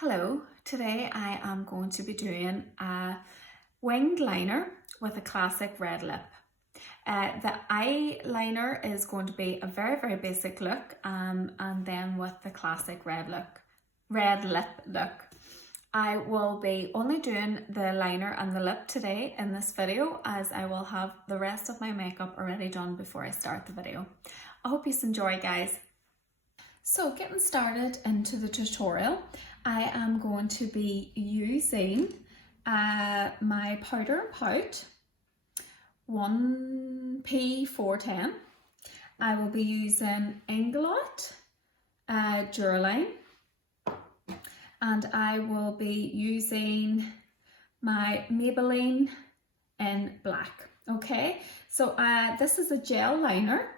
Hello, today I am going to be doing a winged liner with a classic red lip. The eyeliner is going to be a very basic look and then with the classic red lip look. I will be only doing the liner and the lip today in this video, as I will have the rest of my makeup already done before I start the video. I hope you enjoy, guys. So getting started into the tutorial, I am going to be using my powder and pout 1P410. I will be using Inglot Duraline, and I will be using my Maybelline in black. Okay, so this is a gel liner.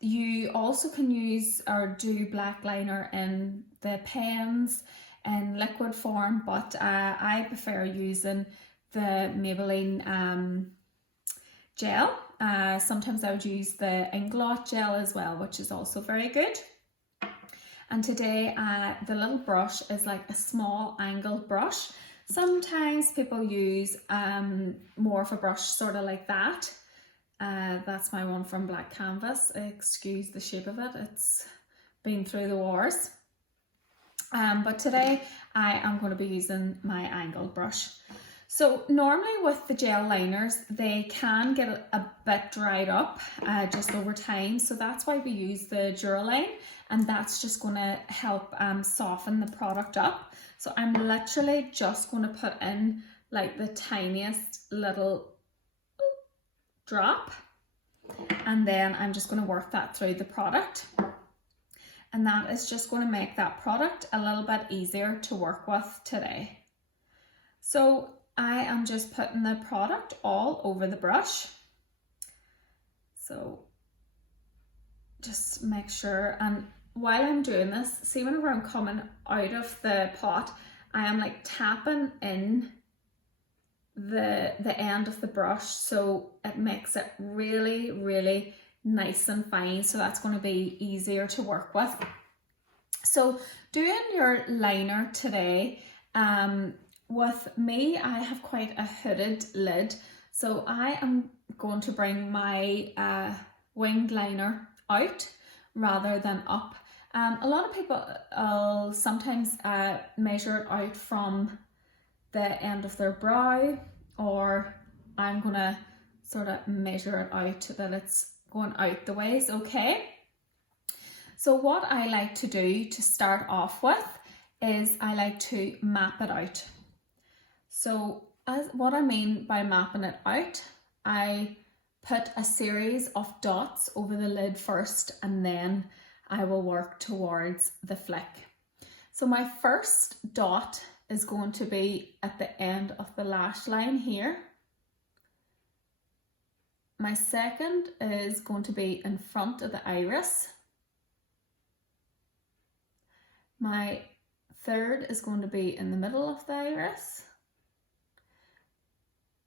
You also can use or do black liner in the pens in liquid form, but I prefer using the Maybelline gel. Sometimes I would use the Inglot gel as well, which is also very good. And today the little brush is like a small angled brush. Sometimes people use more of a brush sort of like that. That's my one from Black Canvas. Excuse the shape of it, it's been through the wars. But today I am going to be using my angled brush. So normally with the gel liners, they can get a bit dried up just over time. So that's why we use the Duraline, and that's just going to help soften the product up. So I'm literally just going to put in like the tiniest little drop, and then I'm just going to work that through the product, and that is just going to make that product a little bit easier to work with today. So I am just putting the product all over the brush, so just make sure. And while I'm doing this, see, whenever I'm coming out of the pot, I am like tapping in the end of the brush, so it makes it really nice and fine, so that's going to be easier to work with. So doing your liner today, with me, I have quite a hooded lid, so I am going to bring my winged liner out rather than up. A lot of people sometimes measure it out from the end of their brow, or I'm gonna sort of measure it out that it's going out the ways. Okay, so what I like to do to start off with is I like to map it out. So what I mean by mapping it out, I put a series of dots over the lid first, and then I will work towards the flick. So my first dot is going to be at the end of the lash line here. My second is going to be in front of the iris. My third is going to be in the middle of the iris.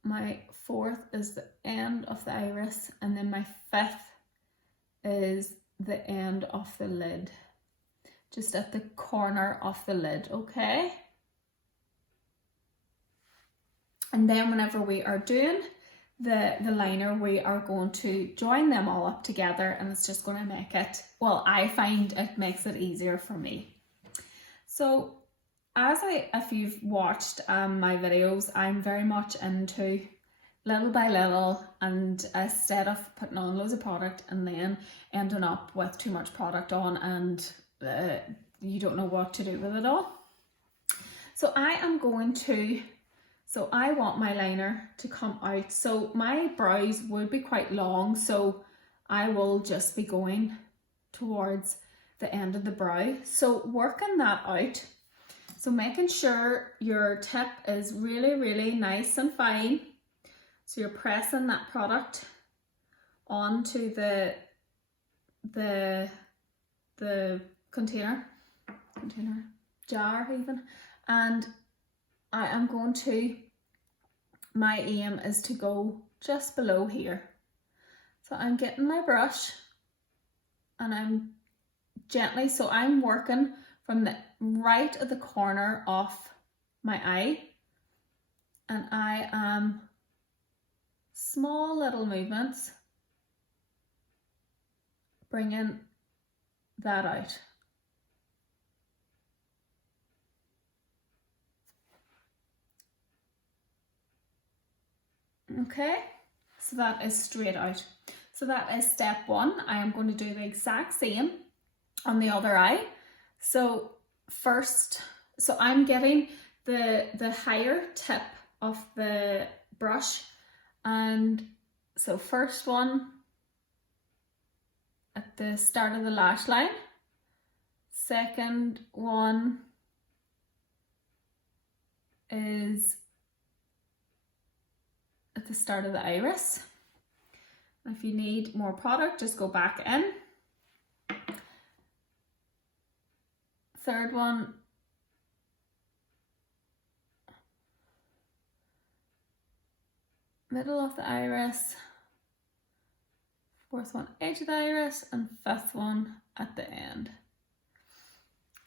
My fourth is the end of the iris, and then my fifth is the end of the lid, just at the corner of the lid. Okay, and then whenever we are doing the liner, we are going to join them all up together, and it's just going to make it, well, I find it makes it easier for me. So if you've watched my videos, I'm very much into little by little, and instead of putting on loads of product and then ending up with too much product on and you don't know what to do with it all. So I want my liner to come out. So my brows would be quite long, so I will just be going towards the end of the brow. So working that out, so making sure your tip is really nice and fine. So you're pressing that product onto the container, jar even, and I am going to, my aim is to go just below here. So I'm getting my brush and I'm gently, so I'm working from the right at the corner of my eye, and I am small little movements bringing that out. Okay, so that is straight out. So that is step one. I am going to do the exact same on the other eye. So first, so I'm getting the higher tip of the brush, and so first one at the start of the lash line, second one is at the start of the iris. If you need more product, just go back in. Third one middle of the iris, fourth one edge of the iris, and fifth one at the end.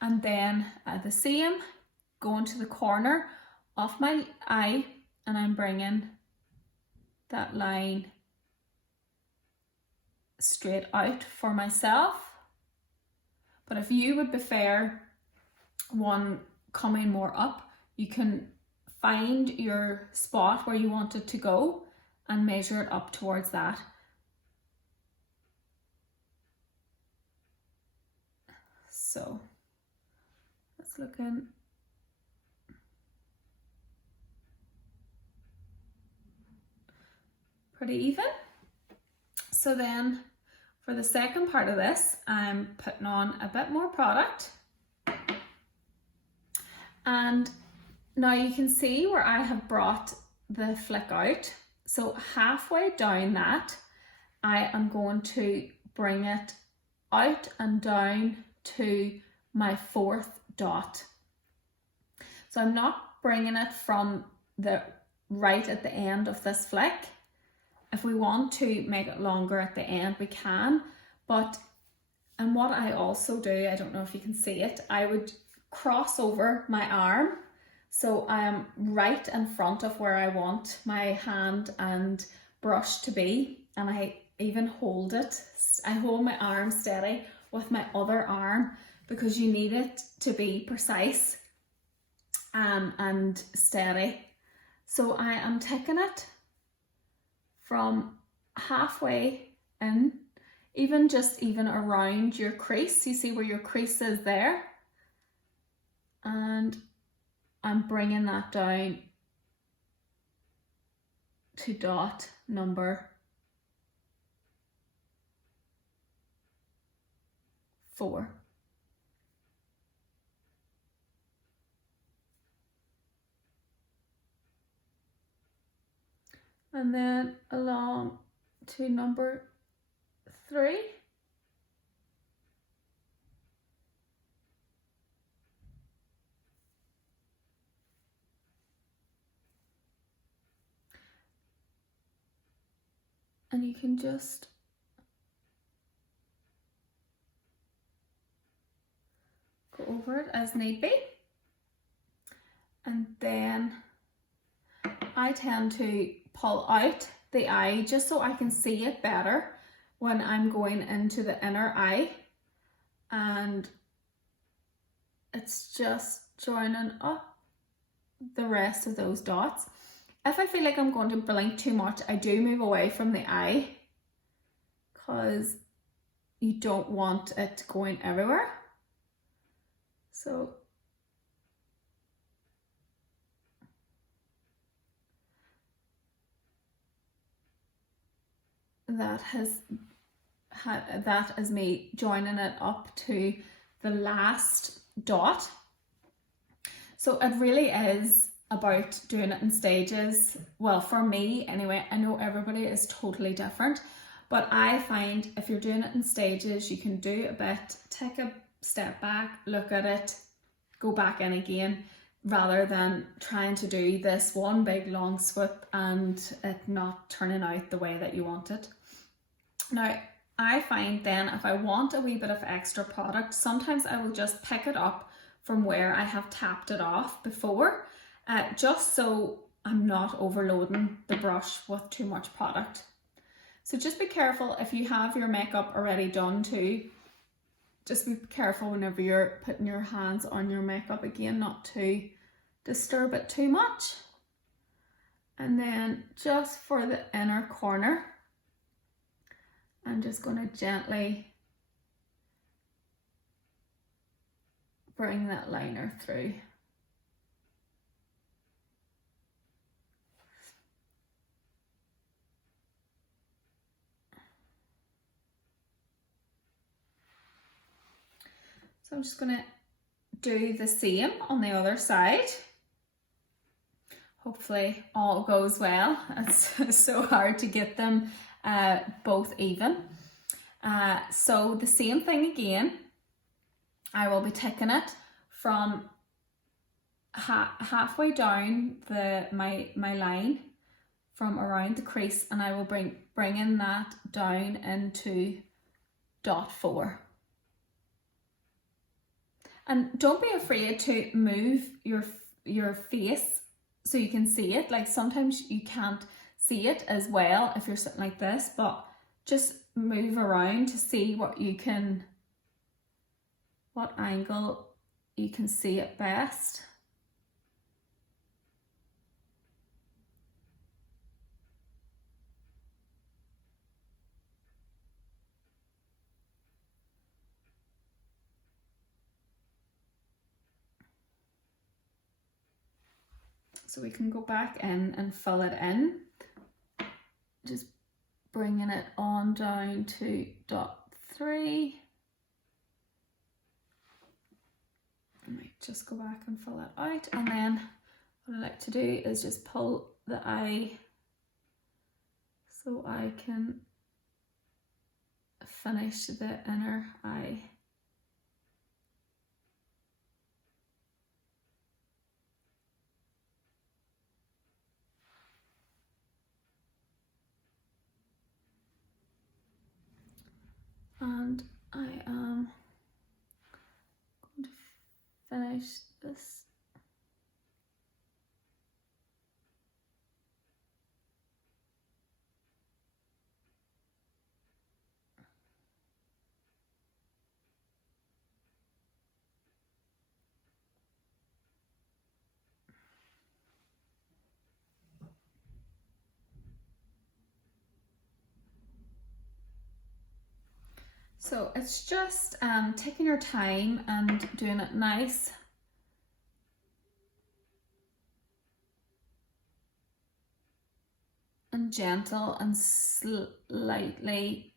And then the same, going to the corner of my eye, and I'm bringing that line straight out for myself. But if you would prefer one coming more up, you can find your spot where you want it to go and measure it up towards that. So that's looking pretty even. So then for the second part of this, I'm putting on a bit more product. And now you can see where I have brought the flick out. So halfway down that, I am going to bring it out and down to my fourth dot. So I'm not bringing it from the right at the end of this flick. If we want to make it longer at the end, we can. And what I also do, I don't know if you can see it, I would cross over my arm. So I am right in front of where I want my hand and brush to be. And I even hold it. I hold my arm steady with my other arm because you need it to be precise and steady. So I am taking it from halfway in, even around your crease. You see where your crease is there? And I'm bringing that down to dot number 4. And then along to number 3. And you can just go over it as need be. And then I tend to pull out the eye just so I can see it better when I'm going into the inner eye, and it's just joining up the rest of those dots. If I feel like I'm going to blink too much, I do move away from the eye because you don't want it going everywhere. So that is me joining it up to the last dot. So it really is about doing it in stages. Well, for me anyway, I know everybody is totally different, but I find if you're doing it in stages, you can do a bit, take a step back, look at it, go back in again, rather than trying to do this one big long swoop and it not turning out the way that you want it. Now, I find then if I want a wee bit of extra product, sometimes I will just pick it up from where I have tapped it off before, just so I'm not overloading the brush with too much product. So just be careful if you have your makeup already done too. Just be careful whenever you're putting your hands on your makeup again, not to disturb it too much. And then just for the inner corner, I'm just going to gently bring that liner through. So I'm just going to do the same on the other side. Hopefully all goes well. It's so hard to get them both even. So the same thing again. I will be taking it from halfway down my line from around the crease, and I will bringing that down into dot 4. And don't be afraid to move your face so you can see it. Like sometimes you can't see it as well if you're sitting like this, but just move around to see what angle you can see it best. So we can go back in and fill it in, just bringing it on down to dot 3. I might just go back and fill it out, and then what I like to do is just pull the eye so I can finish the inner eye. And I am going to finish this. So it's just taking your time and doing it nice. And gentle and slightly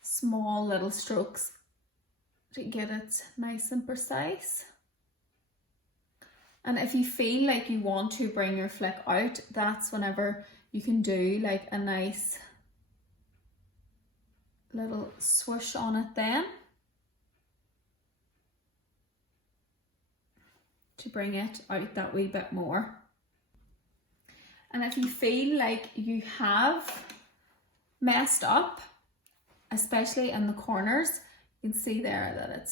small little strokes to get it nice and precise. And if you feel like you want to bring your flick out, that's whenever you can do like a nice little swoosh on it then to bring it out that wee bit more. And if you feel like you have messed up, especially in the corners, you can see there that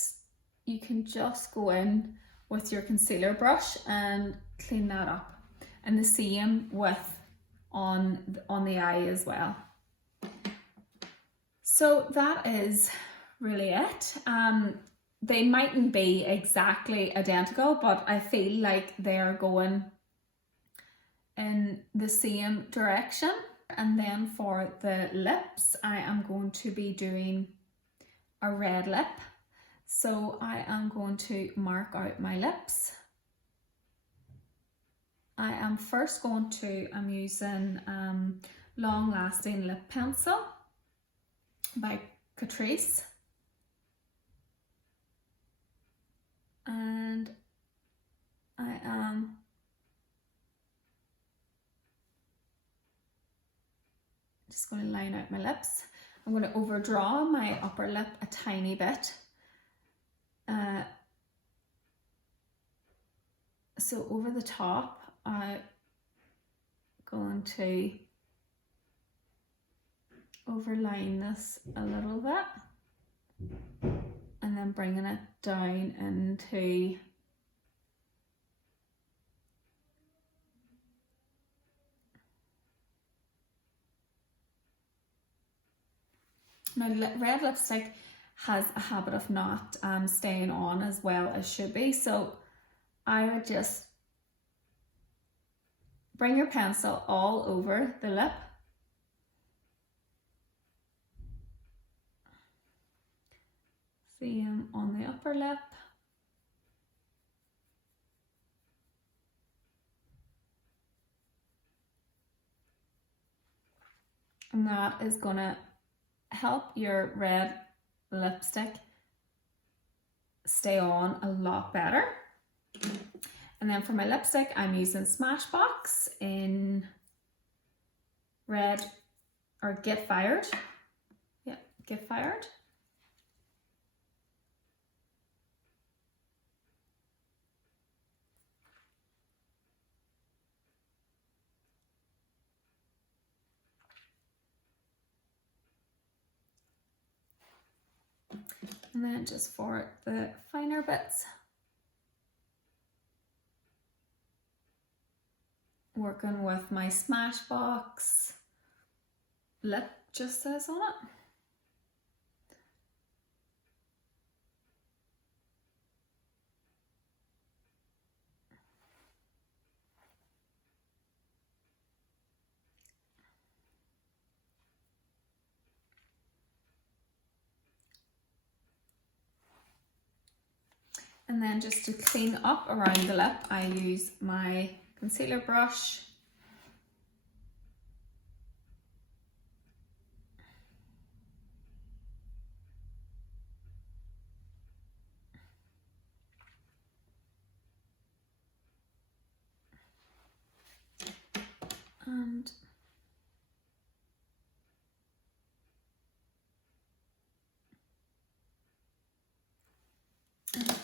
you can just go in with your concealer brush and clean that up. And the same with on the eye as well. So that is really it. They mightn't be exactly identical, but I feel like they're going in the same direction. And then for the lips, I am going to be doing a red lip. So I am going to mark out my lips. I'm using Long Lasting Lip Pencil by Catrice. And I am just going to line out my lips. I'm going to overdraw my upper lip a tiny bit. So over the top, I'm going to overline this a little bit and then bringing it down into now. Red lipstick has a habit of not staying on as well as should be, so I would just bring your pencil all over the lip. Same on the upper lip. And that is going to help your red lipstick stay on a lot better. And then for my lipstick, I'm using Smashbox in red, or Get Fired. Yeah, Get Fired. And then just for the finer bits, working with my Smashbox lip, just says on it. And then just to clean up around the lip, I use my concealer brush. And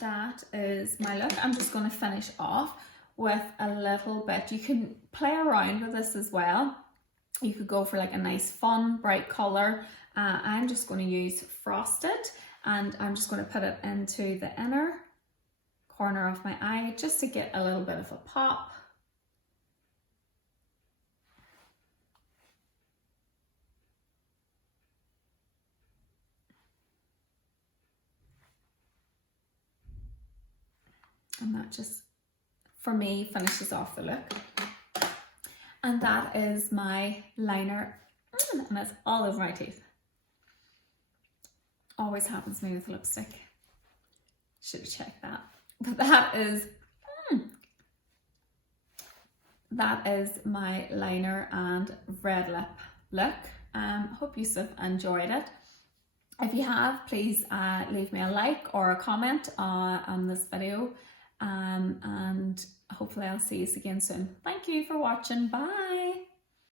that is my look. I'm just going to finish off with a little bit. You can play around with this as well. You could go for like a nice fun bright color. I'm just going to use Frosted, and I'm just going to put it into the inner corner of my eye just to get a little bit of a pop. And that just, for me, finishes off the look. And that is my liner, and it's all over my teeth. Always happens to me with lipstick. Should have checked that. But that is my liner and red lip look. Hope you've enjoyed it. If you have, please leave me a like or a comment on this video. And hopefully I'll see you again soon. Thank you for watching. Bye.